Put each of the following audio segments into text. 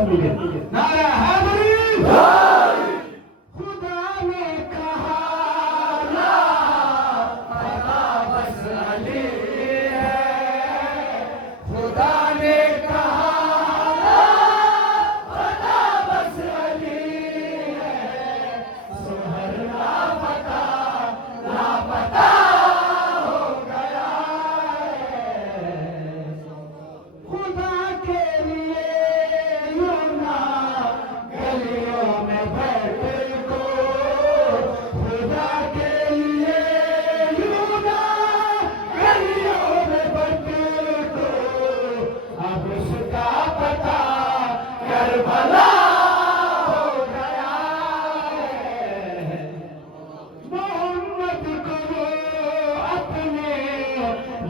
सब मिले। नारा हैदरी, खुदा ने कहा ला पता बस अली है, खुदा ने कहा ला पता बस अली है, सोहर लापता लापता हो गया है। खुदा के लिए यूं ना गलियों में बैठे को, खुदा के लिए यूं ना गलियों में बैठे को, अब उसका पता करबला हो गया है। मोहम्मद को वो अपने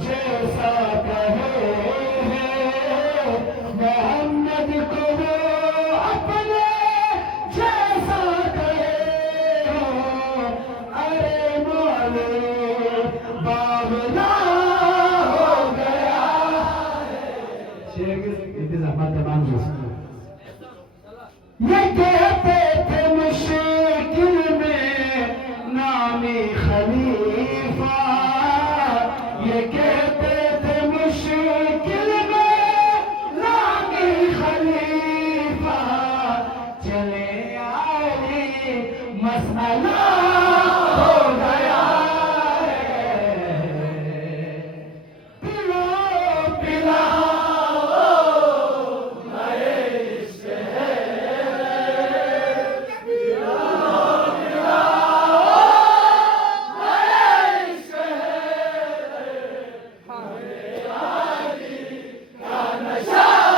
जैसा कहे हैं, मोहम्मद को वो अपने जैसा कहे हैं, अरे मौले बावला हो गया है। शेर के इंतजाम तमाम दोस्त ये कहते थे मुश्किल में नामी खलीफा, ये कहते थे मुश्किल में नामी खलीफा, चले आए मसला